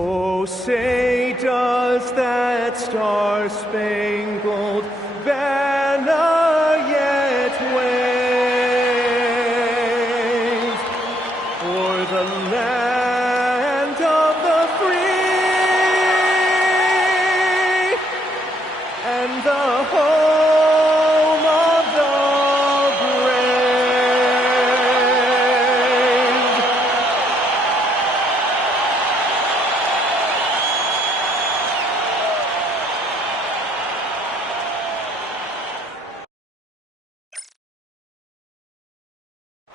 Oh, say does that star-spangled banner yet wave o'er the land of the free and the home of the brave.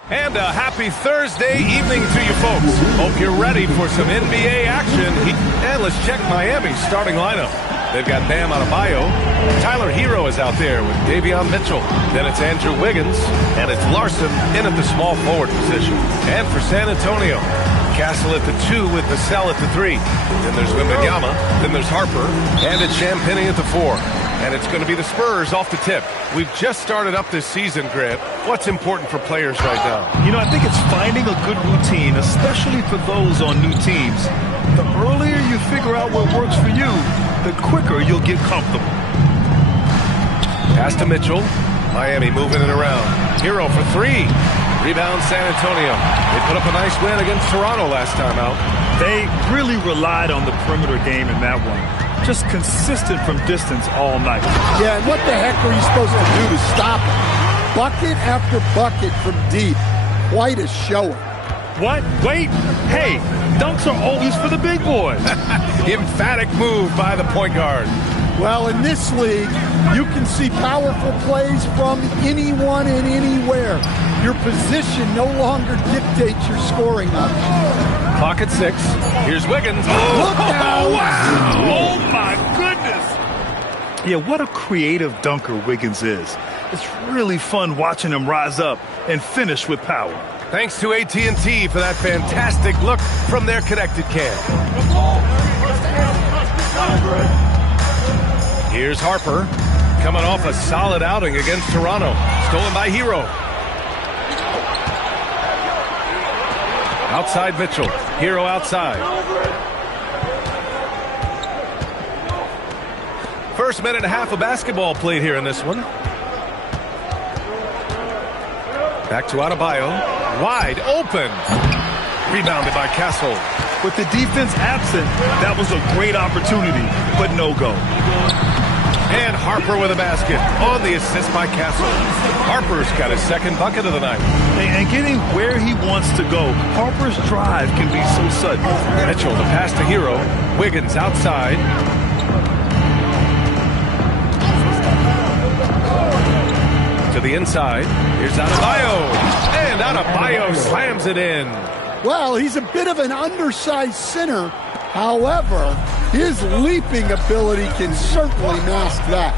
And a happy Thursday evening to you folks. Hope you're ready for some NBA action. And let's check Miami's starting lineup. They've got Bam Adebayo. Tyler Hero is out there with Davion Mitchell. Then it's Andrew Wiggins. And it's Larson in at the small forward position. And for San Antonio, Castle at the 2 with Vassell at the 3. Then there's Wembanyama. Then there's Harper. And it's Champagnie at the 4. And it's going to be the Spurs off the tip. We've just started up this season, Grant. What's important for players right now? You know, I think it's finding a good routine, especially for those on new teams. The earlier you figure out what works for you, the quicker you'll get comfortable. Pass to Mitchell. Miami moving it around. Hero for 3. Rebound San Antonio. They put up a nice win against Toronto last time out. They really relied on the perimeter game in that one. Just consistent from distance all night. Yeah, and what the heck are you supposed to do to stop it? Bucket after bucket from deep. Quite a showing. What? Wait. Hey, dunks are always for the big boys. Emphatic move by the point guard. Well, in this league, you can see powerful plays from anyone and anywhere. Your position no longer dictates your scoring options. Clock at 6. Here's Wiggins. Look out! Wow! Oh, my goodness! Yeah, what a creative dunker Wiggins is. It's really fun watching him rise up and finish with power. Thanks to AT&T for that fantastic look from their connected cam. Here's Harper, coming off a solid outing against Toronto. Stolen by Hero. Outside Mitchell. Hero outside. First minute and a half of basketball played here in this one. Back to Adebayo. Wide open. Rebounded by Castle. With the defense absent, that was a great opportunity, but no go. And Harper with a basket on the assist by Castle. Harper's got his second bucket of the night. And getting where he wants to go, Harper's drive can be so sudden. Mitchell, the pass to Hero. Wiggins outside. To the inside. Here's Adebayo. And Adebayo slams it in. Well, he's a bit of an undersized center. However, his leaping ability can certainly mask that.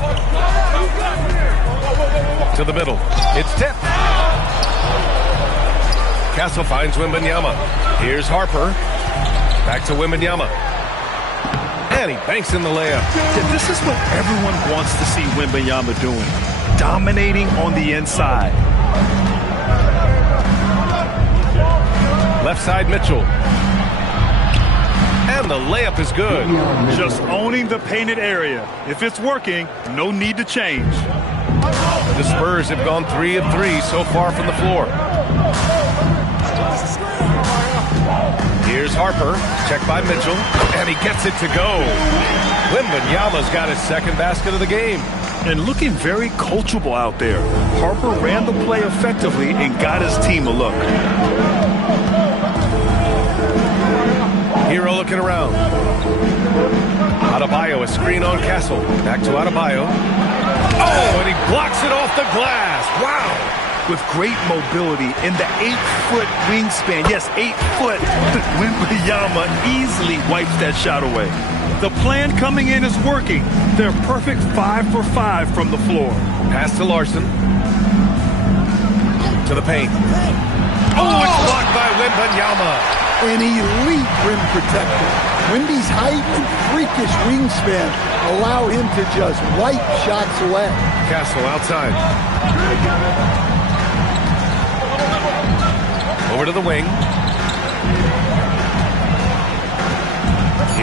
To the middle. It's tipped. Castle finds Wembanyama. Here's Harper. Back to Wembanyama. And he banks in the layup. Yeah, this is what everyone wants to see Wembanyama doing. Dominating on the inside. Left side Mitchell. And the layup is good. Just owning the painted area. If it's working, no need to change. The Spurs have gone 3 of 3 so far from the floor. Here's Harper. Checked by Mitchell. And he gets it to go. Wembanyama's got his second basket of the game. And looking very coachable out there. Harper ran the play effectively and got his team a look. Hero looking around. Adebayo, a screen on Castle. Back to Adebayo. Oh, and he blocks it off the glass. Wow. With great mobility in the 8-foot wingspan. Yes, 8 foot. Wembanyama easily wipes that shot away. The plan coming in is working. They're perfect 5 for 5 from the floor. Pass to Larson. To the paint. Oh, it's blocked by Wembanyama. An elite rim protector. Wemby's height and freakish wingspan allow him to just wipe shots away. Castle outside. Over to the wing.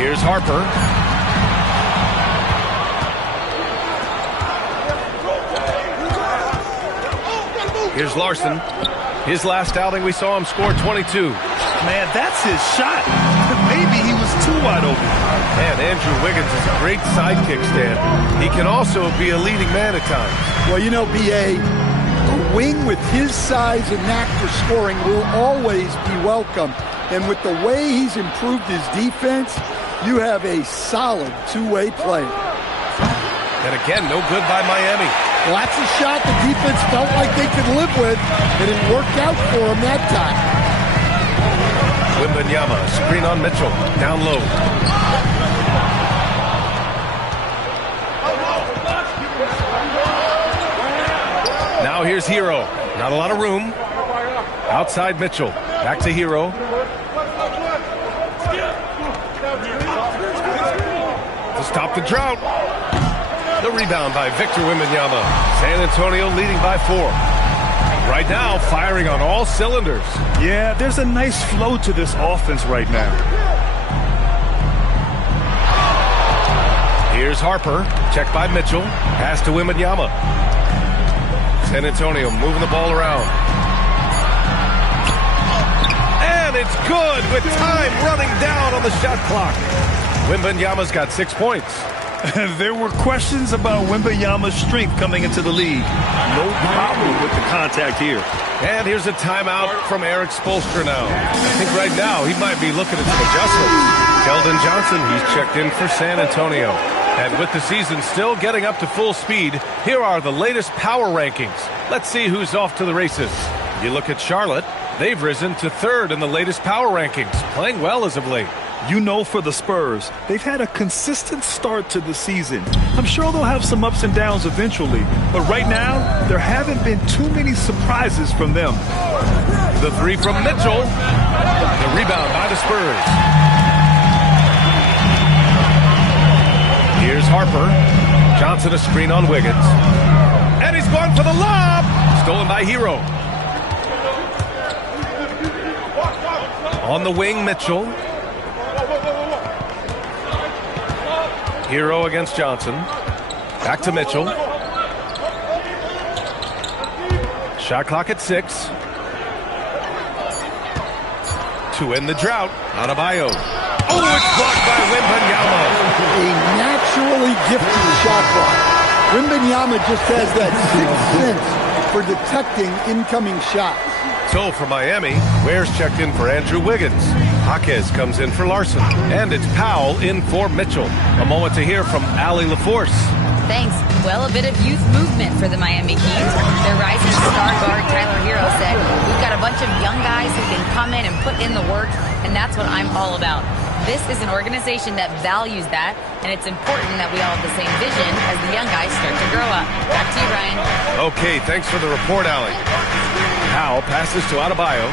Here's Harper. Here's Larson. His last outing, we saw him score 22. Man, that's his shot. Maybe he was too wide open. Man, Andrew Wiggins is a great sidekick, Stan. He can also be a leading man at times. Well, you know, B.A., a wing with his size and knack for scoring will always be welcome. And with the way he's improved his defense, you have a solid two-way player. And again, no good by Miami. Well, that's a shot the defense felt like they could live with, and it worked out for them that time. Wembanyama, screen on Mitchell, down low. Now here's Hero. Not a lot of room. Outside Mitchell. Back to Hero. To stop the drought. The rebound by Victor Wembanyama. San Antonio leading by 4. Right now, firing on all cylinders. Yeah, there's a nice flow to this offense right now. Here's Harper. Checked by Mitchell. Pass to Wembanyama. San Antonio moving the ball around. And it's good with time running down on the shot clock. Wembanyama's got 6 points. There were questions about Wembanyama's strength coming into the league. No problem with the contact here. And here's a timeout from Eric Spoelstra now. I think right now he might be looking at some adjustments. Keldon Johnson, he's checked in for San Antonio. And with the season still getting up to full speed, here are the latest power rankings. Let's see who's off to the races. You look at Charlotte, they've risen to 3rd in the latest power rankings, playing well as of late. You know, for the Spurs, they've had a consistent start to the season. I'm sure they'll have some ups and downs eventually, but right now, there haven't been too many surprises from them. The 3 from Mitchell. The rebound by the Spurs. Here's Harper. Johnson a screen on Wiggins. And he's going for the lob. Stolen by Hero. On the wing, Mitchell. Hero against Johnson. Back to Mitchell. Shot clock at 6. To end the drought, Adebayo. Oh, it's blocked by Wembanyama. A naturally gifted shot block. Wembanyama just has that sixth sense for detecting incoming shots. So for Miami, Ware's checked in for Andrew Wiggins. Jaquez comes in for Larson. And it's Powell in for Mitchell. A moment to hear from Allie LaForce. Thanks. Well, a bit of youth movement for the Miami Heat. Their rising star guard, Tyler Hero, said, "We've got a bunch of young guys who can come in and put in the work, and that's what I'm all about." This is an organization that values that, and it's important that we all have the same vision as the young guys start to grow up. Back to you, Ryan. Okay, thanks for the report, Allie. Powell passes to Adebayo.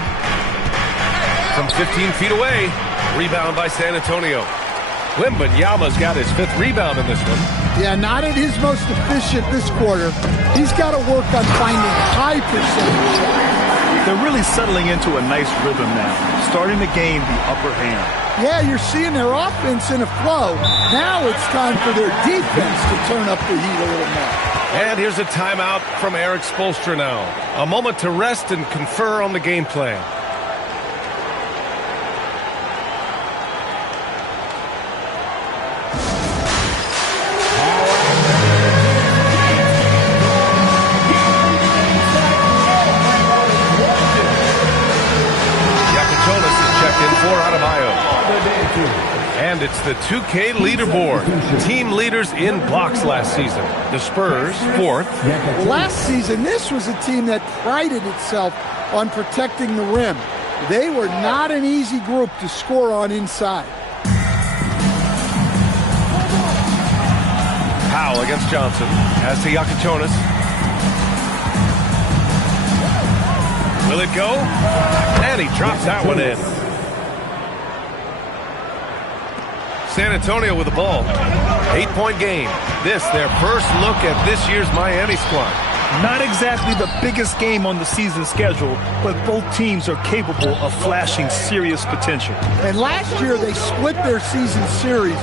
From 15 feet away, rebound by San Antonio. Wembanyama's got his 5th rebound in this one. Yeah, not at his most efficient this quarter. He's got to work on finding high percentage shots. They're really settling into a nice rhythm now, starting to gain the upper hand. Yeah, you're seeing their offense in a flow. Now it's time for their defense to turn up the heat a little more. And here's a timeout from Eric Spoelstra now. A moment to rest and confer on the game plan. And it's the 2K leaderboard. Team leaders in blocks last season. The Spurs, 4th. Last season, this was a team that prided itself on protecting the rim. They were not an easy group to score on inside. Powell against Johnson. Has to Yakichonis. Will it go? And he drops that one in. San Antonio with the ball. 8-point game. This, their first look at this year's Miami squad. Not exactly the biggest game on the season schedule, but both teams are capable of flashing serious potential. And last year they split their season series,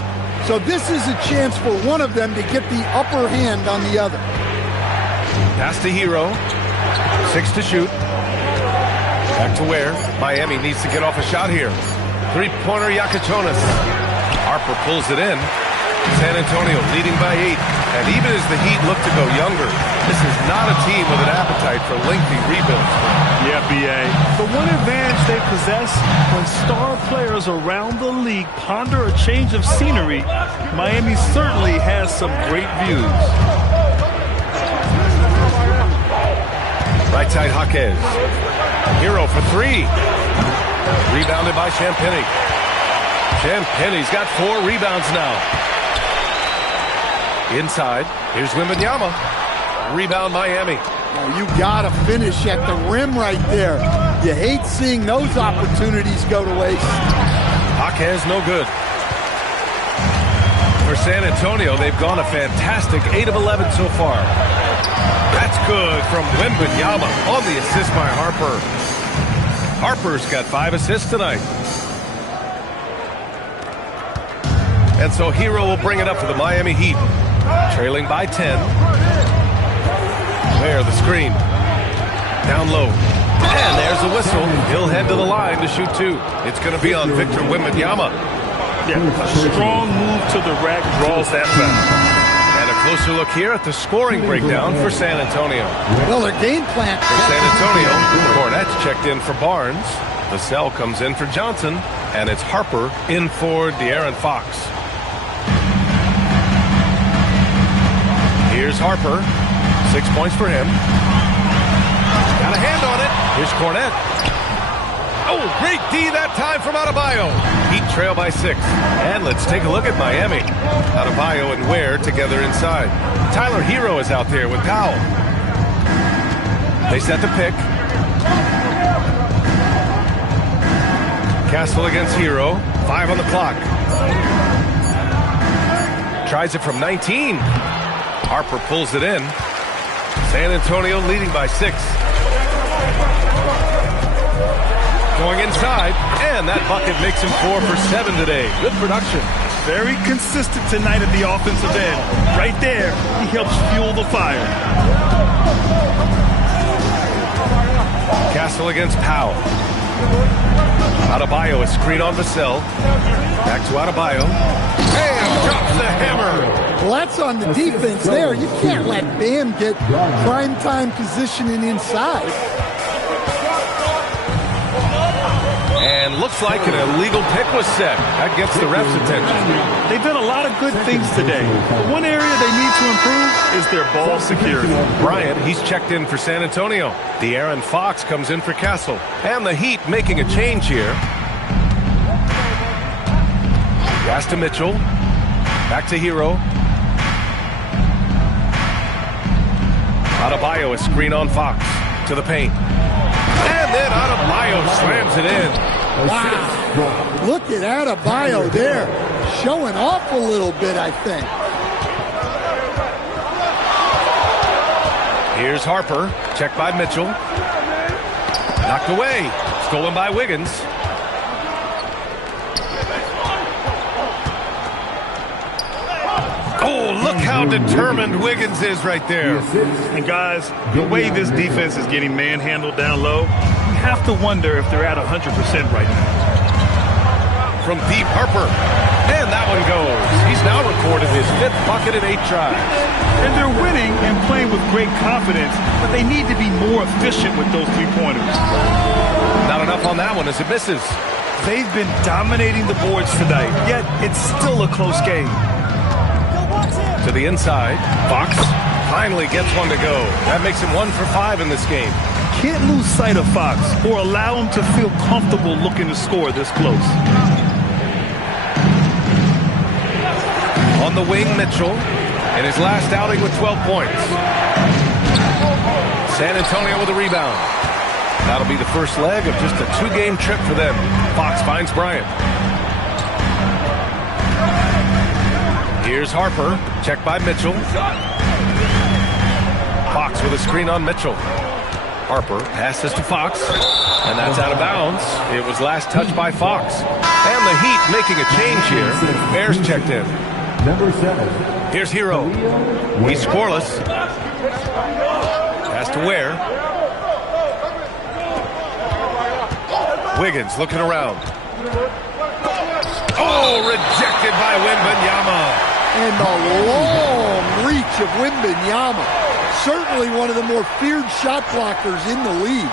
so this is a chance for one of them to get the upper hand on the other. Pass to Hero. 6 to shoot. Back to Ware. Miami needs to get off a shot here. Three-pointer Yakuchonis. Harper pulls it in. San Antonio leading by 8. And even as the Heat look to go younger, this is not a team with an appetite for lengthy rebuilds. Yeah, B.A. The one advantage they possess, when star players around the league ponder a change of scenery, Miami certainly has some great views. Right side Jaquez. Hero for 3. Rebounded by Champagny. Champagny's got 4 rebounds now. Inside, here's Wembanyama. Rebound Miami. Oh, you gotta finish at the rim right there. You hate seeing those opportunities go to waste. Jaquez no good. For San Antonio, they've gone a fantastic 8 of 11 so far. That's good from Wembanyama on the assist by Harper. Harper's got 5 assists tonight. And so Hero will bring it up for the Miami Heat. Trailing by 10. Where the screen. Down low. And there's the whistle. He'll head to the line to shoot 2. It's going to be on Victor Wembanyama. Yeah, a strong move to the rack draws that foul. And a closer look here at the scoring breakdown for San Antonio. Well, their game plan. For San Antonio, Cornette's checked in for Barnes. Vassell comes in for Johnson. And it's Harper in for De'Aaron Fox. Here's Harper. 6 points for him. Got a hand on it. Here's Cornette. Oh, great D that time from Adebayo. Heat trail by 6. And let's take a look at Miami. Adebayo and Ware together inside. Tyler Hero is out there with Powell. They set the pick. Castle against Hero. 5 on the clock. Tries it from 19. Harper pulls it in. San Antonio leading by 6. Going inside, and that bucket makes him 4 for 7 today. Good production. Very consistent tonight at the offensive end. Right there, he helps fuel the fire. Castle against Powell. Adebayo is screen on Vassell. Back to Adebayo. Bam! Drops the hammer. Well, that's on the defense there. You can't let Bam get primetime positioning inside. And looks like an illegal pick was set. That gets the ref's attention. They've done a lot of good things today. But one area they need to improve is their ball security. Bryant, he's checked in for San Antonio. De'Aaron Fox comes in for Castle. And the Heat making a change here. Pass to Mitchell. Back to Hero. Adebayo is screen on Fox. To the paint. And then Adebayo slams it in. Wow. Look at Adebayo there. Showing off a little bit, I think. Here's Harper. Checked by Mitchell. Knocked away. Stolen by Wiggins. Oh, look how determined Wiggins is right there. And guys, the way this defense is getting manhandled down low, you have to wonder if they're at 100% right now. From deep, Harper. And that one goes. He's now recorded his 5th bucket in 8 tries. And they're winning and playing with great confidence, but they need to be more efficient with those 3-pointers. Not enough on that one as it misses. They've been dominating the boards tonight, yet it's still a close game. To the inside. Fox finally gets one to go. That makes him 1 for 5 in this game. Can't lose sight of Fox or allow him to feel comfortable looking to score this close. On the wing, Mitchell. In his last outing with 12 points. San Antonio with a rebound. That'll be the first leg of just a 2-game trip for them. Fox finds Bryant. Here's Harper. Checked by Mitchell. Fox with a the screen on Mitchell. Harper passes to Fox, and that's out of bounds. It was last touched by Fox. And the Heat making a change here. Bears checked in. Number 7. Here's Hero. He's scoreless. Pass to Ware. Wiggins looking around. Oh, rejected by Wembanyama. And the long reach of Wembanyama. Certainly one of the more feared shot blockers in the league.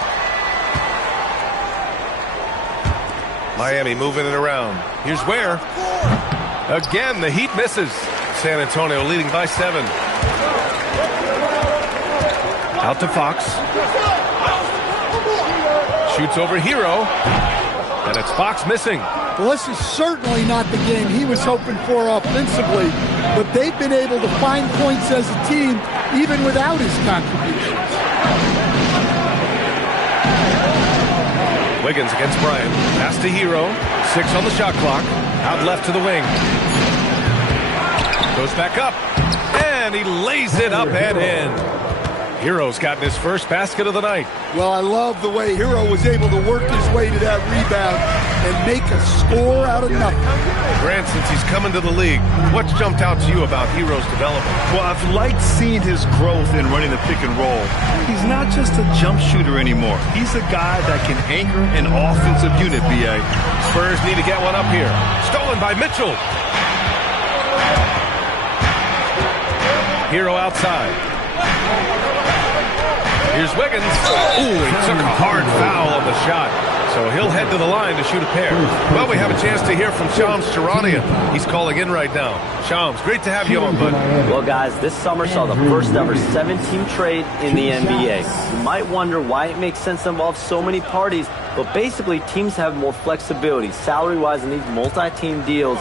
Miami moving it around. Here's Ware. Again, the Heat misses. San Antonio leading by 7. Out to Fox. Shoots over Hero. And it's Fox missing. Well, this is certainly not the game he was hoping for offensively, but they've been able to find points as a team even without his contributions. Wiggins against Bryant. Pass to Hero. 6 on the shot clock. Out left to the wing. Goes back up. And he lays it up and in. Hero's gotten his first basket of the night. Well, I love the way Hero was able to work his way to that rebound and make a score out of nothing. Grant, since he's coming to the league, what's jumped out to you about Hero's development? Well, I've liked seeing his growth in running the pick and roll. He's not just a jump shooter anymore. He's a guy that can anchor an offensive unit, B.A. Spurs need to get one up here. Stolen by Mitchell. Hero outside. Here's Wiggins. Ooh, he took a hard foul on the shot. So he'll head to the line to shoot a pair. Well, we have a chance to hear from Shams Charania. He's calling in right now. Shams, great to have you on, bud. Well, guys, this summer saw the first ever 7-team trade in the NBA. You might wonder why it makes sense to involve so many parties, but basically teams have more flexibility salary-wise in these multi-team deals.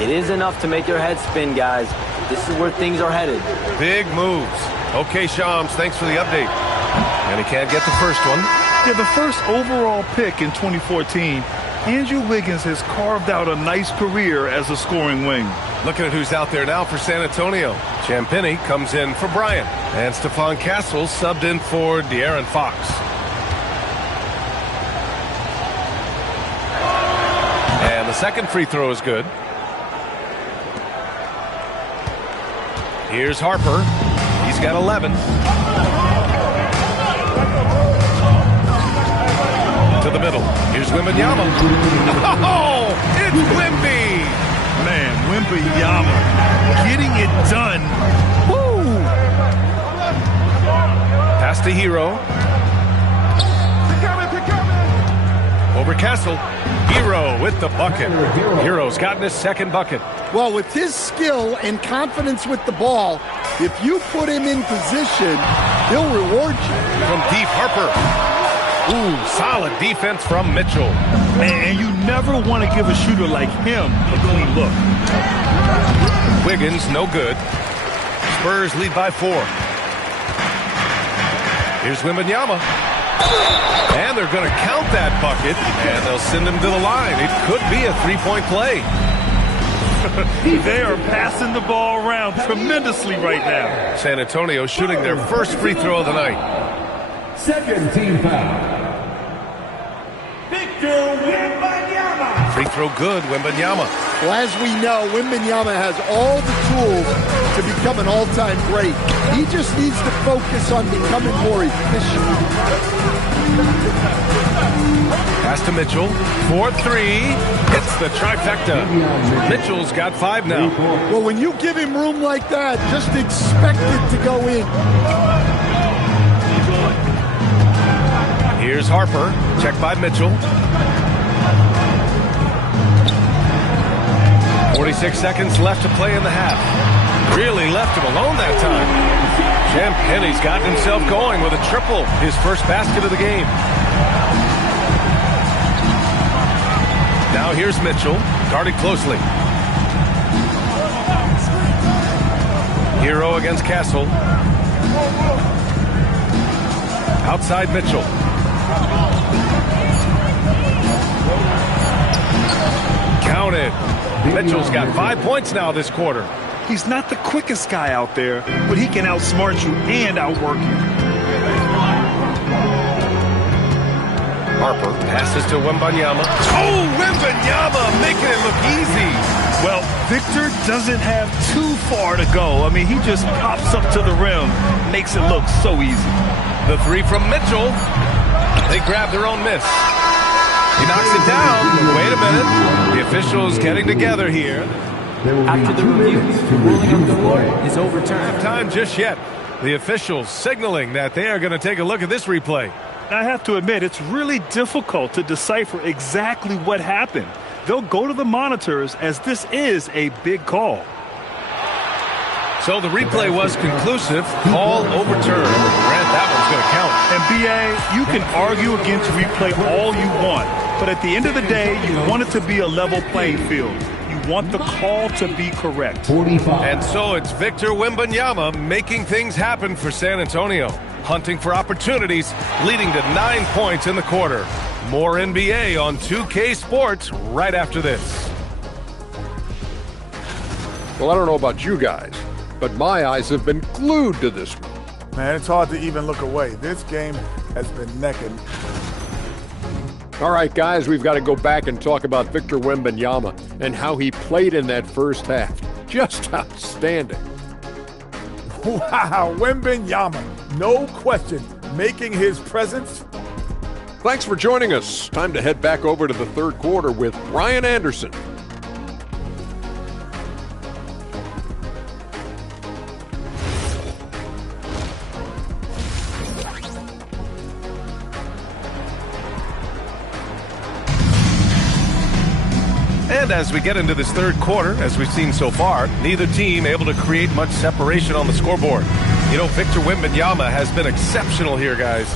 It is enough to make your head spin, guys. This is where things are headed. Big moves. Okay, Shams, thanks for the update. And he can't get the first one. Yeah, the first overall pick in 2014, Andrew Wiggins has carved out a nice career as a scoring wing. Looking at who's out there now for San Antonio. Champagnie comes in for Bryant. And Stephon Castle subbed in for De'Aaron Fox. And the second free throw is good. Here's Harper. He's got 11. To the middle. Here's Wembanyama. Oh, it's Wemby. Man, Wembanyama getting it done. Woo! Pass to Hero. Over Castle. Hero with the bucket. Hero's gotten his second bucket. Well, with his skill and confidence with the ball, if you put him in position, he'll reward you. From deep, Harper. Ooh, solid defense from Mitchell. And you never want to give a shooter like him a clean look. Wiggins, no good. Spurs lead by 4. Here's Wembanyama. And they're going to count that bucket, and they'll send him to the line. It could be a three-point play. They are passing the ball around tremendously right now. San Antonio shooting their first free throw of the night. Second team foul. Victor Wembanyama. Free throw good, Wembanyama. Well, as we know, Wembanyama has all the tools to become an all-time great. He just needs to focus on becoming more efficient. Pass to Mitchell. 4-3. Hits the trifecta. Mitchell's got 5 now. Well, when you give him room like that, just expect it to go in. Here's Harper. Checked by Mitchell. 46 seconds left to play in the half. Really left him alone that time. Champagnie's gotten himself going with a triple. His first basket of the game. Now here's Mitchell. Guarded closely. Hero against Castle. Outside Mitchell. Counted. Mitchell's got 5 points now this quarter. He's not the quickest guy out there, but he can outsmart you and outwork you. Harper passes to Wembanyama. Oh, Wembanyama making it look easy. Well, Victor doesn't have too far to go. I mean, he just pops up to the rim, makes it look so easy. The three from Mitchell. They grab their own miss. He knocks it down. But wait a minute. The officials getting together here. After the review, the ruling on the floor is overturned. Time just yet. The officials signaling that they are going to take a look at this replay. I have to admit, it's really difficult to decipher exactly what happened. They'll go to the monitors as this is a big call. So the replay was conclusive. Call overturned. Grant, that one's going to count. And BA, you can argue against replay all you want, but at the end of the day, you want it to be a level playing field. You want the call to be correct. 45. And so it's Victor Wembanyama making things happen for San Antonio. Hunting for opportunities, leading to 9 points in the quarter. More NBA on 2K Sports right after this. Well, I don't know about you guys, but my eyes have been glued to this one. Man, it's hard to even look away. This game has been necking. All right, guys, we've got to go back and talk about Victor Wembanyama and how he played in that first half. Just outstanding. Wow, Wembanyama, no question, making his presence. Thanks for joining us. Time to head back over to the third quarter with Brian Anderson. And as we get into this third quarter, as we've seen so far, neither team able to create much separation on the scoreboard. You know, Victor Wembanyama has been exceptional here, guys.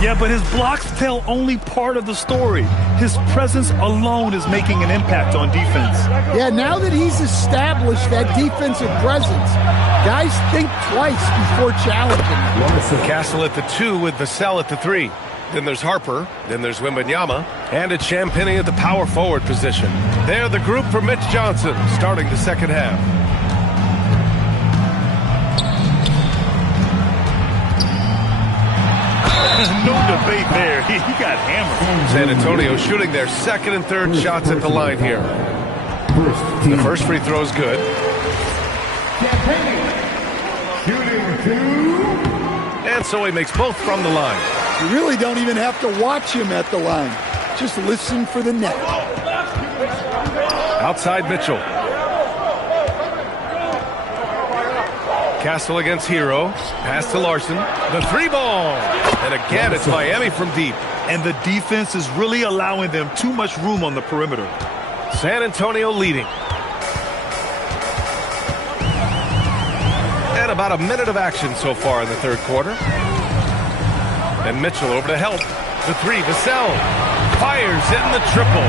Yeah, but his blocks tell only part of the story. His presence alone is making an impact on defense. Yeah, now that he's established that defensive presence, guys think twice before challenging him. Castle at the 2 with Vassell at the 3. Then there's Harper. Then there's Wembanyama. And it's Champagnie at the power forward position. They're the group for Mitch Johnson starting the second half. No debate there. He got hammered. San Antonio shooting their second and third shots at the line here. The first free throw is good. And so he makes both from the line. You really don't even have to watch him at the line. Just listen for the net. Outside Mitchell. Castle against Hero. Pass to Larson. The 3-ball. And again, it's Miami from deep. And the defense is really allowing them too much room on the perimeter. San Antonio leading. And about a minute of action so far in the third quarter. And Mitchell over to help. The 3, Vassell. Fires in the triple.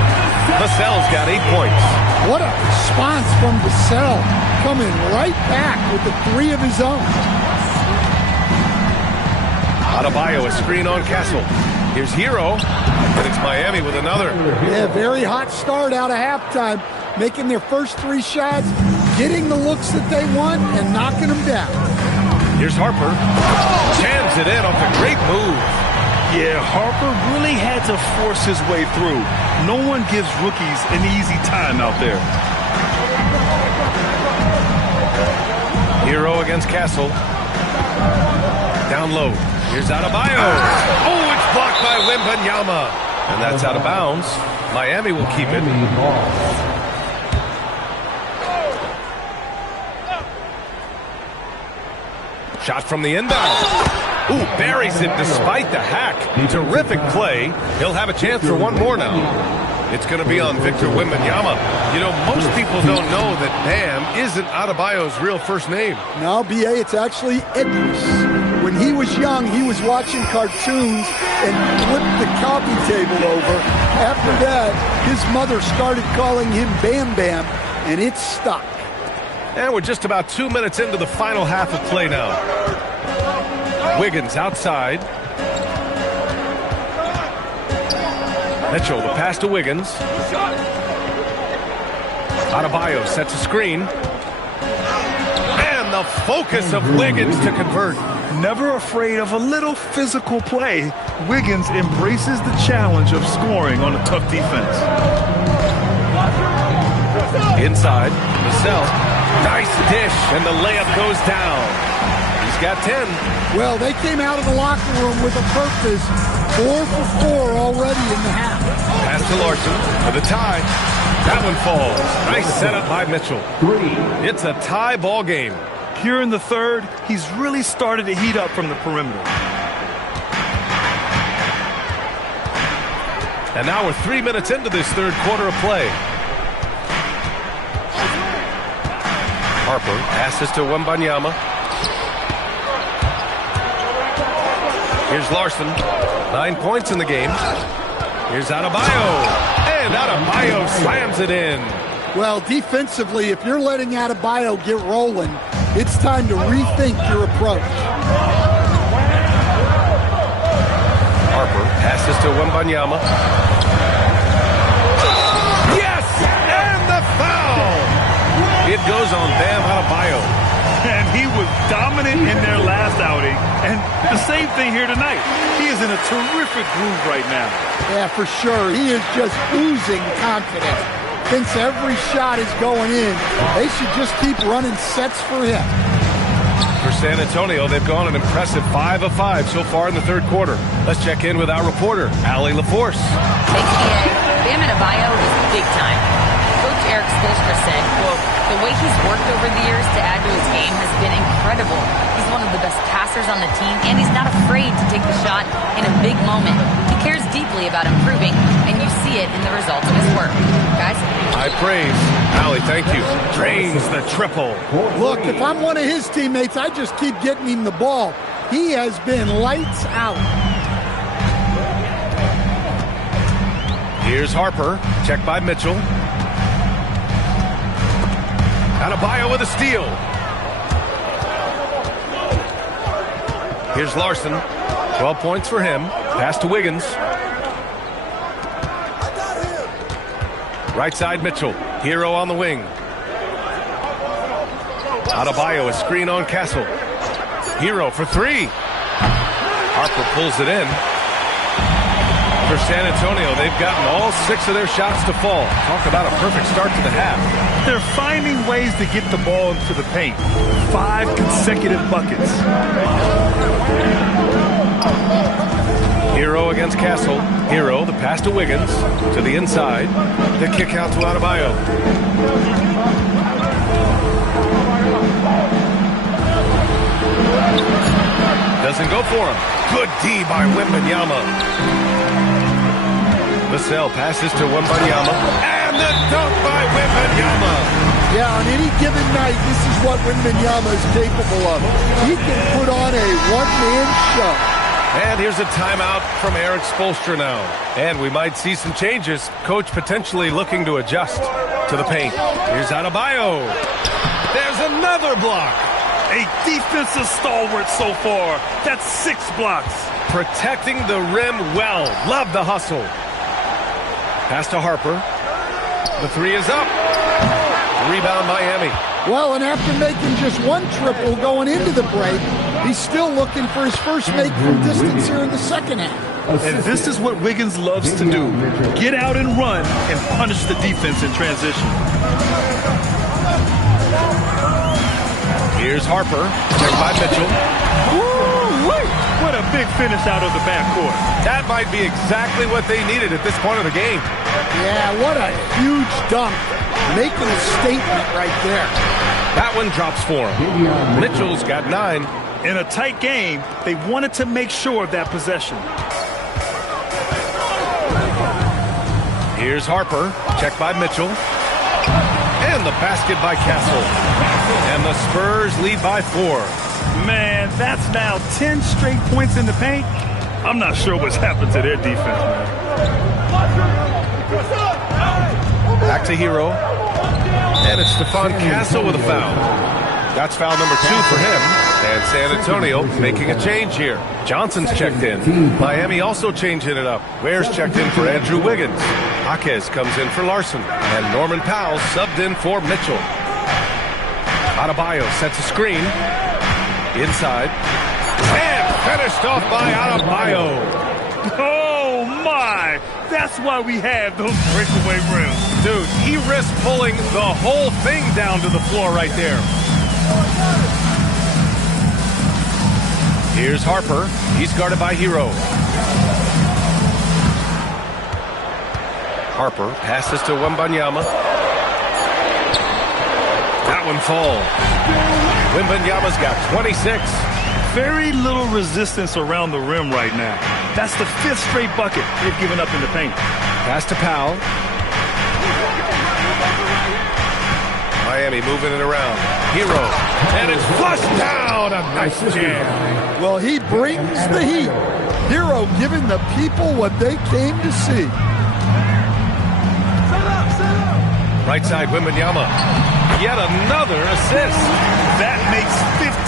Vassell's got 8 points. What a response from Vassell, coming right back with the 3 of his own. Adebayo, a screen on Castle. Here's Hero. And it's Miami with another. Yeah, very hot start out of halftime, making their first 3 shots, getting the looks that they want, and knocking them down. Here's Harper. Jams it in off a great move. Yeah, Harper really had to force his way through. No one gives rookies an easy time out there. Hero against Castle. Down low. Here's Adebayo. Oh, it's blocked by Wembanyama. And that's out of bounds. Miami will keep it. Shot from the inbound. Ooh, buries it despite the hack. Terrific play. He'll have a chance for one more now. It's going to be on Victor Wembanyama. You know, most people don't know that Bam isn't Adebayo's real first name. No, B.A., it's actually Idris. When he was young, he was watching cartoons and flipped the coffee table over. After that, his mother started calling him Bam Bam, and it stuck. And we're just about 2 minutes into the final half of play now. Wiggins outside. Mitchell, the pass to Wiggins. Adebayo sets a screen. And the focus of Wiggins to convert. Never afraid of a little physical play, Wiggins embraces the challenge of scoring on a tough defense. Inside, Vassell. Nice dish, and the layup goes down. He's got 10. Well, they came out of the locker room with a purpose. 4 for 4 already in the half. Pass to Larson for the tie. That one falls. Nice setup by Mitchell. It's a tie ball game. Here in the third, he's really started to heat up from the perimeter. And now we're 3 minutes into this third quarter of play. Harper passes to Wembanyama. Here's Larson. 9 points in the game. Here's Adebayo. And Adebayo slams it in. Well, defensively, if you're letting Adebayo get rolling, it's time to rethink your approach. Harper passes to Wembanyama. Yes! And the foul! It goes on Bam Adebayo. And he was dominant in their last outing. And the same thing here tonight. He is in a terrific groove right now. Yeah, for sure. He is just oozing confidence. Thinks every shot is going in. They should just keep running sets for him. For San Antonio, they've gone an impressive 5 of 5 so far in the third quarter. Let's check in with our reporter, Allie LaForce. Thanks, EA. Bam Adebayo is big time. Coach Eric Spoelstra said, quote, "The way he's worked over the years to add to his game has been incredible. He's one of the best passers on the team, and he's not afraid to take the shot in a big moment. He cares deeply about improving, and you see it in the results of his work." Guys? High praise. Allie, thank you. Drains the triple. Look, if I'm one of his teammates, I just keep getting him the ball. He has been lights out. Here's Harper. Checked by Mitchell. Adebayo with a steal. Here's Larson. 12 points for him. Pass to Wiggins. Right side Mitchell. Hero on the wing. Adebayo, a screen on Castle. Hero for 3. Harper pulls it in. For San Antonio, they've gotten all 6 of their shots to fall. Talk about a perfect start to the half. They're finding ways to get the ball into the paint. 5 consecutive buckets. Hero against Castle. Hero, the pass to Wiggins. To the inside. The kick out to Adebayo. Doesn't go for him. Good D by Wembanyama. Vassell passes to Wembanyama. And the dunk by Wembanyama. Yeah, on any given night, this is what Wembanyama is capable of. He can put on a one-man show. And here's a timeout from Eric Spoelstra now. And we might see some changes. Coach potentially looking to adjust to the paint. Here's Adebayo. There's another block. A defensive stalwart so far. That's 6 blocks. Protecting the rim well. Love the hustle. Pass to Harper. The 3 is up. Rebound Miami. Well, and after making just 1 triple going into the break, he's still looking for his first make from distance here in the second half. And this is what Wiggins loves to do. Get out and run and punish the defense in transition. Here's Harper. Checked by Mitchell. Woo-wee! What a big finish out of the backcourt. That might be exactly what they needed at this point of the game. Yeah, what a huge dunk. Making a statement right there. That one drops for him. Mitchell's got 9. In a tight game, they wanted to make sure of that possession. Here's Harper. Checked by Mitchell. And the basket by Castle. And the Spurs lead by 4. Man, that's now 10 straight points in the paint. I'm not sure what's happened to their defense, man. Back to Hero. And it's Stephon Castle with a foul. That's foul number 2 for him. And San Antonio making a change here. Johnson's checked in. Miami also changing it up. Ware's checked in for Andrew Wiggins. Jaquez comes in for Larson. And Norman Powell subbed in for Mitchell. Adebayo sets a screen. Inside. And finished off by Adebayo. Oh, my. That's why we have those breakaway rims. Dude, he risked pulling the whole thing down to the floor right there. Here's Harper. He's guarded by Hero. Harper passes to Wembanyama. That one falls. Wembanyama's got 26. Very little resistance around the rim right now. That's the 5th straight bucket they've given up in the paint. Pass to Powell. Miami moving it around. Hero. And it's flushed down. A nice jam. Well, he brings the heat. Hero giving the people what they came to see. Right side, Wembanyama. Yet another assist. That makes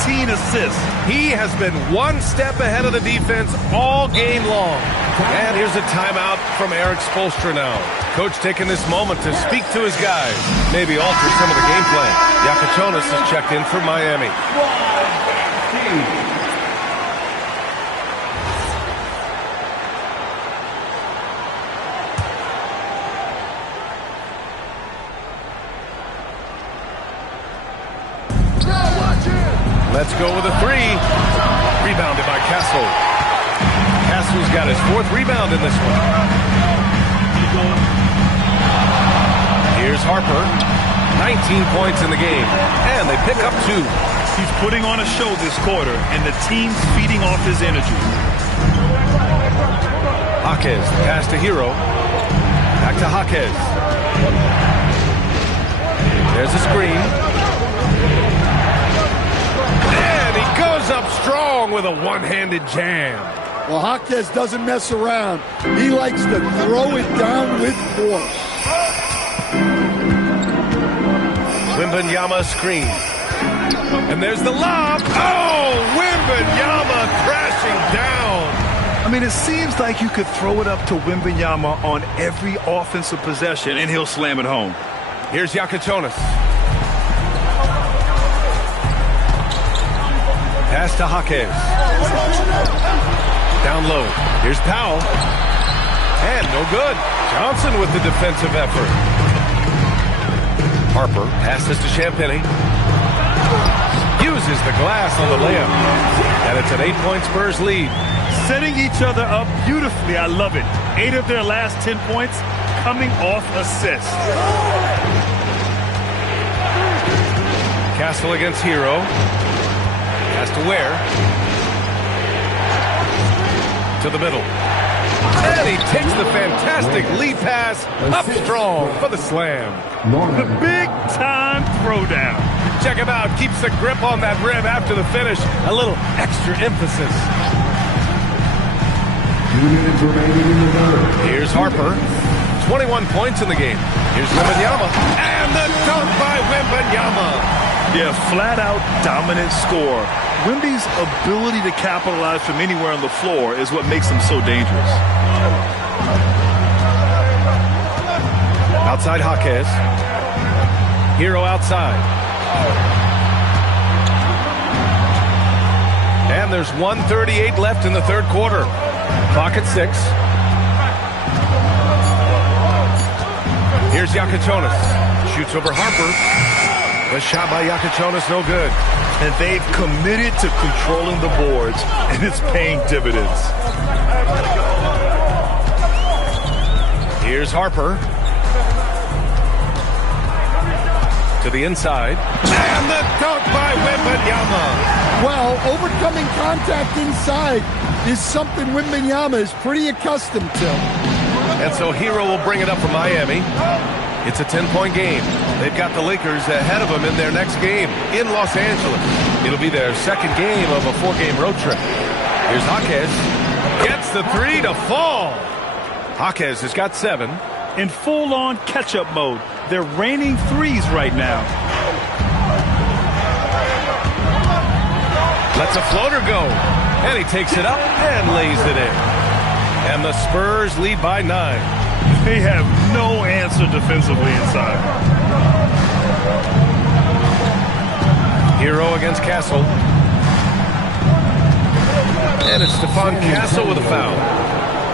15 assists. He has been one step ahead of the defense all game long. And here's a timeout from Eric Spoelstra now. Coach taking this moment to speak to his guys. Maybe alter some of the game plan. Yakachonis has checked in for Miami. Let's go with a 3. Rebounded by Castle. Castle's got his 4th rebound in this one. Here's Harper. 19 points in the game. And they pick up 2. He's putting on a show this quarter, and the team's feeding off his energy. Jaquez, pass to Hero. Back to Jaquez. There's a screen. Goes up strong with a one-handed jam. Well, Jaquez doesn't mess around. He likes to throw it down with force. Wembanyama screen. And there's the lob. Oh, Wembanyama crashing down. I mean, it seems like you could throw it up to Wembanyama on every offensive possession, and he'll slam it home. Here's Yakachonis. Pass to Jaquez. Down low. Here's Powell. And no good. Johnson with the defensive effort. Harper passes to Champagny. Uses the glass on the layup. And it's an 8-point Spurs lead. Setting each other up beautifully. I love it. 8 of their last 10 points coming off assists. Castle against Hero. Has to Ware. To the middle. And he takes the fantastic lead pass up strong for the slam. The big-time throwdown. Check him out. Keeps the grip on that rim after the finish. A little extra emphasis. Here's Harper. 21 points in the game. Here's Wembanyama. And the dunk by Wembanyama. Yeah, flat-out dominant score. Wemby's ability to capitalize from anywhere on the floor is what makes him so dangerous. Outside Jaquez. Hero outside. And there's 1:38 left in the third quarter. Clock at 6. Here's Yakachonis. Shoots over Harper. The shot by Yakachonis, no good. And they've committed to controlling the boards, and it's paying dividends. Here's Harper. To the inside. And the dunk by Wembanyama. Well, overcoming contact inside is something Wembanyama is pretty accustomed to. And so Hero will bring it up for Miami. It's a 10-point game. They've got the Lakers ahead of them in their next game in Los Angeles. It'll be their second game of a 4-game road trip. Here's Jaquez. Gets the 3 to fall. Jaquez has got 7. In full-on catch-up mode. They're raining threes right now. Lets a floater go. And he takes it up and lays it in. And the Spurs lead by 9. They have no answer defensively inside. Hero against Castle. And it's Stephon Castle with a foul.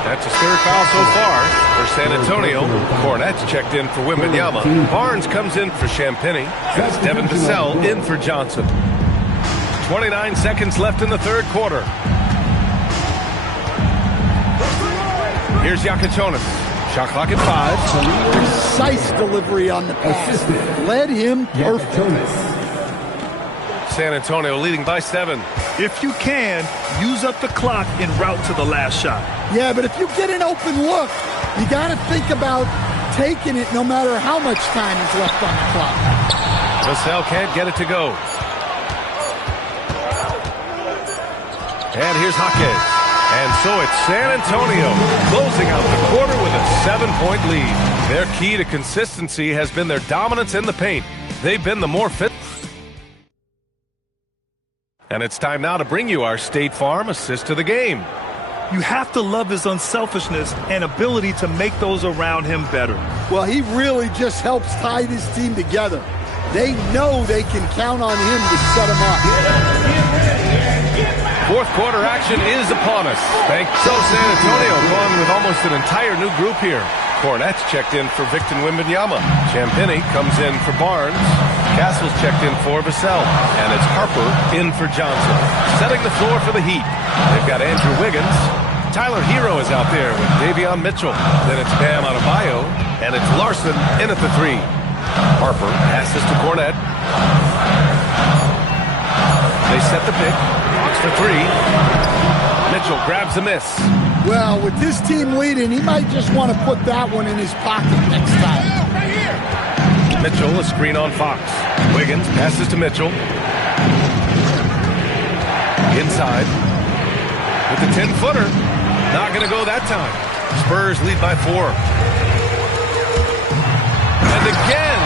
That's his third foul so far for San Antonio. Cornette's checked in for Wembanyama. Barnes comes in for Champagny. That's Devin Vassell in for Johnson. 29 seconds left in the third quarter. Here's Yakichonis. Shot clock at 5. Precise delivery on the pass. Led him perfect. San Antonio leading by 7. If you can, use up the clock en route to the last shot. Yeah, but if you get an open look, you got to think about taking it no matter how much time is left on the clock. Vassell can't get it to go. And here's Jaquez. And so it's San Antonio closing out the quarter with a 7-point lead. Their key to consistency has been their dominance in the paint. They've been the more fit. And it's time now to bring you our State Farm assist to the game. You have to love his unselfishness and ability to make those around him better. Well, he really just helps tie this team together. They know they can count on him to set them up. Fourth quarter action is upon us. So San Antonio going with almost an entire new group here. Cornette's checked in for Victor Wembanyama. Champagny comes in for Barnes. Castle's checked in for Vassell. And it's Harper in for Johnson. Setting the floor for the Heat. They've got Andrew Wiggins. Tyler Hero is out there with Davion Mitchell. Then it's Bam Adebayo. And it's Larson in at the 3. Harper passes to Cornette. They set the pick. Fox for 3. Mitchell grabs a miss. Well, with this team leading, he might just want to put that one in his pocket next time. Mitchell, a screen on Fox. Wiggins passes to Mitchell. Inside. With the 10-footer. Not going to go that time. Spurs lead by 4. And again,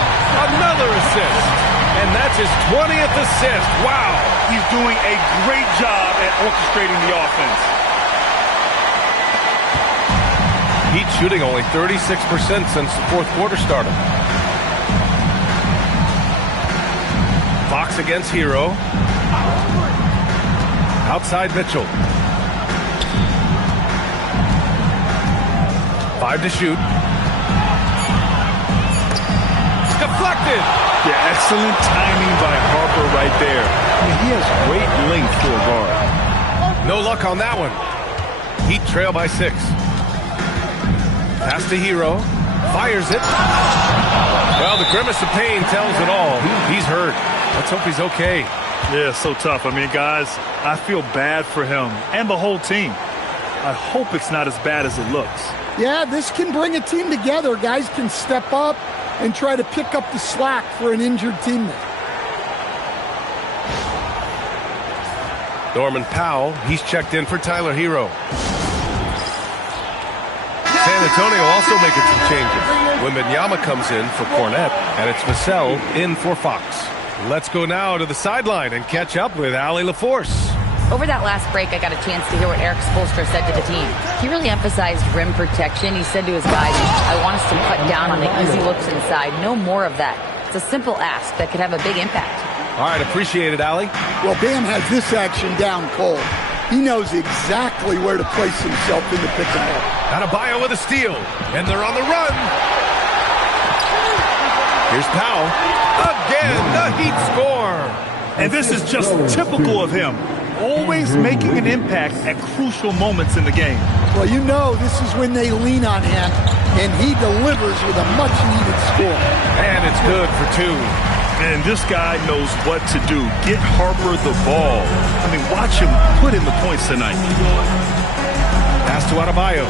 another assist. And that's his 20th assist. Wow. He's doing a great job at orchestrating the offense. Heat shooting only 36% since the fourth quarter started. Fox against Hero. Outside Mitchell. 5 to shoot. Deflected. Yeah, excellent timing by Harper right there. I mean, he has great length for a guard. No luck on that one. Heat trail by 6. Pass to Hero. Fires it. Well, the grimace of pain tells it all. He's hurt. Let's hope he's okay. Yeah, so tough. I mean, guys, I feel bad for him and the whole team. I hope it's not as bad as it looks. Yeah, this can bring a team together. Guys can step up and try to pick up the slack for an injured teammate. Norman Powell, he's checked in for Tyler Hero. San Antonio also making some changes. Wembanyama comes in for Cornette, and it's Vassell in for Fox. Let's go now to the sideline and catch up with Allie LaForce. Over that last break, I got a chance to hear what Eric Spoelstra said to the team. He really emphasized rim protection. He said to his guys, I want us to cut down on the easy looks inside. No more of that. It's a simple ask that could have a big impact. All right, appreciate it, Allie. Well, Bam has this action down cold. He knows exactly where to place himself in the pick and roll. Adebayo with a steal, and they're on the run. Here's Powell. Again, the Heat score. And this is just typical of him. Always making an impact at crucial moments in the game. Well, you know this is when they lean on him, and he delivers with a much-needed score. And it's good for 2. And this guy knows what to do. Get Harper the ball. I mean, watch him put in the points tonight. Pass to Adebayo.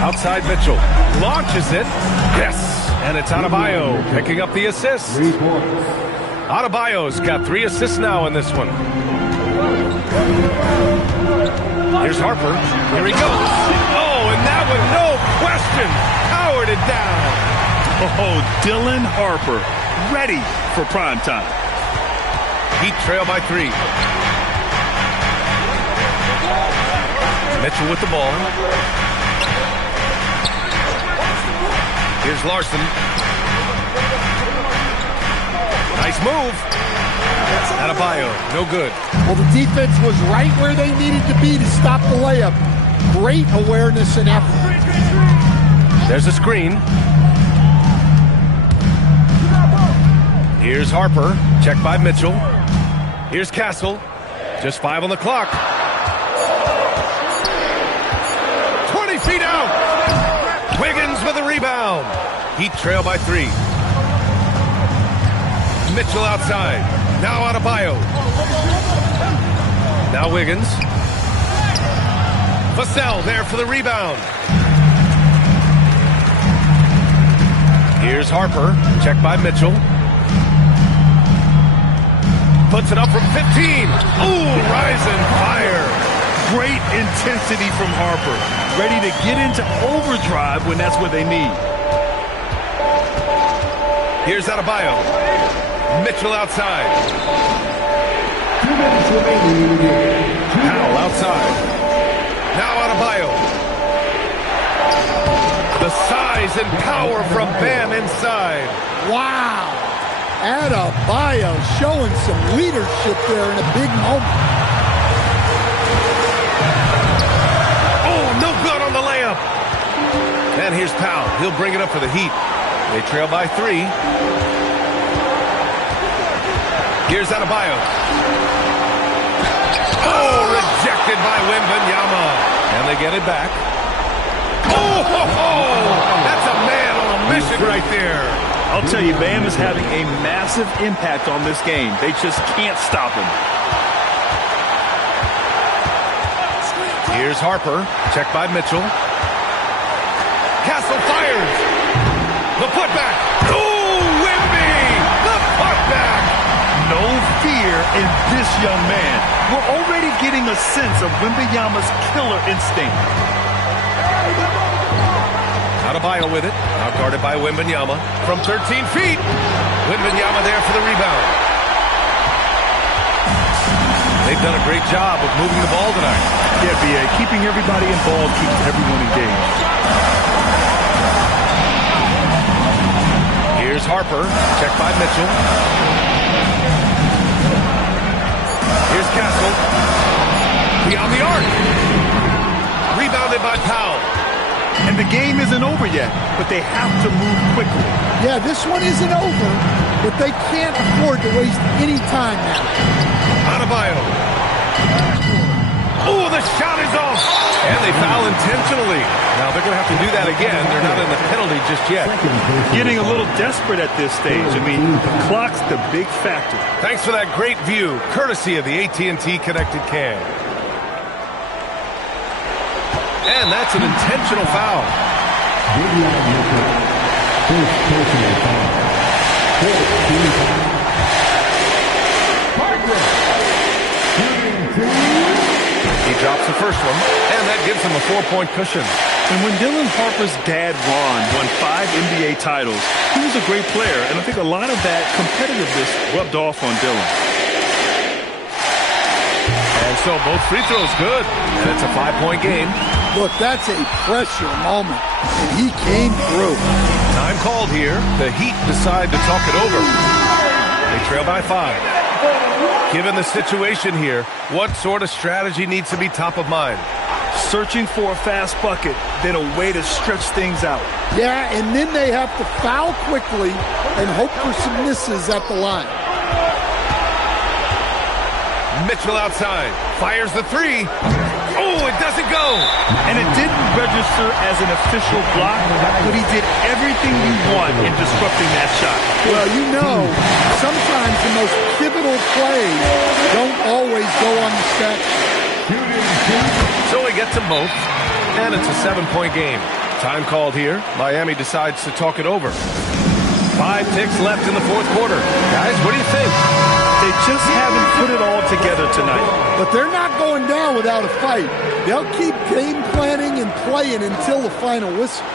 Outside Mitchell. Launches it. Yes. And it's Adebayo picking up the assist. Adebayo's got 3 assists now in this one. Here's Harper. Here he goes. Oh, and that one, no question, powered it down. Oh, Dylan Harper, ready for prime time. Heat trail by 3. Mitchell with the ball. Here's Larson. Nice move. Adebayo, no good. Well, the defense was right where they needed to be to stop the layup. Great awareness and effort. There's a screen. Here's Harper, checked by Mitchell. Here's Castle, just 5 on the clock. 20 feet out. Wiggins with a rebound. Heat trail by 3. Mitchell outside. Now Adebayo. Now Wiggins. Vassell there for the rebound. Here's Harper, checked by Mitchell. Puts it up from 15. Ooh, rising fire. Great intensity from Harper. Ready to get into overdrive when that's what they need. Here's Adebayo. Mitchell outside. Powell outside. Now Adebayo. The size and power from Bam inside. Wow. Adebayo showing some leadership there in a big moment. Oh, no good on the layup. And here's Powell. He'll bring it up for the Heat. They trail by 3. Here's Adebayo. Oh, rejected by Wembanyama. And they get it back. Oh, that's a man on a mission right there. I'll tell you, Bam is having a massive impact on this game. They just can't stop him. Here's Harper, checked by Mitchell. Castle fires. The putback. Oh, Wemby! The putback! No fear in this young man. We're already getting a sense of Wembanyama's killer instinct. Adebayo with it. Now guarded by Wembanyama. From 13 feet. Wembanyama there for the rebound. They've done a great job of moving the ball tonight. Yeah, B.A. Keeping everybody involved keeps everyone engaged. Here's Harper. Checked by Mitchell. Here's Castle. Beyond the arc. Rebounded by Powell. And the game isn't over yet, but they have to move quickly. Yeah, this one isn't over, but they can't afford to waste any time now. Adebayo. Oh, the shot is off. And they foul intentionally. Now they're going to have to do that again. They're not in the penalty just yet. Getting a little desperate at this stage. I mean, the clock's the big factor. Thanks for that great view, courtesy of the AT&T Connected Cam. And that's an intentional foul. He drops the first one, and that gives him a 4-point cushion. And when Dylan Harper's dad, Ron, won 5 NBA titles, he was a great player, and I think a lot of that competitiveness rubbed off on Dylan. And so both free throws good, and it's a 5-point game. Look, that's a pressure moment, and he came through. Time called here. The Heat decide to talk it over. They trail by 5. Given the situation here, what sort of strategy needs to be top of mind? Searching for a fast bucket, then a way to stretch things out. Yeah, and then they have to foul quickly and hope for some misses at the line. Mitchell outside, fires the 3. Oh, it doesn't go. And it didn't register as an official block, but he did everything you want in disrupting that shot. Well, you know, sometimes the most pivotal plays don't always go on the stat. So he gets them both, and it's a 7-point game. Time called here. Miami decides to talk it over. 5 ticks left in the fourth quarter. Guys, what do you think? They just haven't put it all together tonight. But they're not going down without a fight. They'll keep game planning and playing until the final whistle.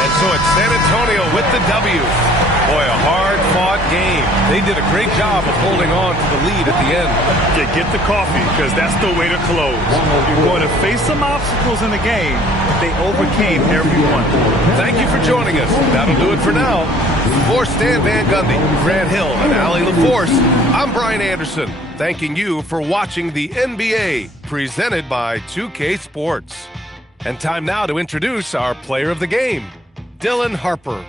And so it's San Antonio with the W. Boy, a hard-fought game. They did a great job of holding on to the lead at the end. Get the coffee, because that's the way to close. You're going to face some obstacles in the game, but they overcame every one. Thank you for joining us. That'll do it for now. For Stan Van Gundy, Grant Hill, and Allie LaForce, I'm Brian Anderson, thanking you for watching the NBA, presented by 2K Sports. And time now to introduce our player of the game, Dylan Harper.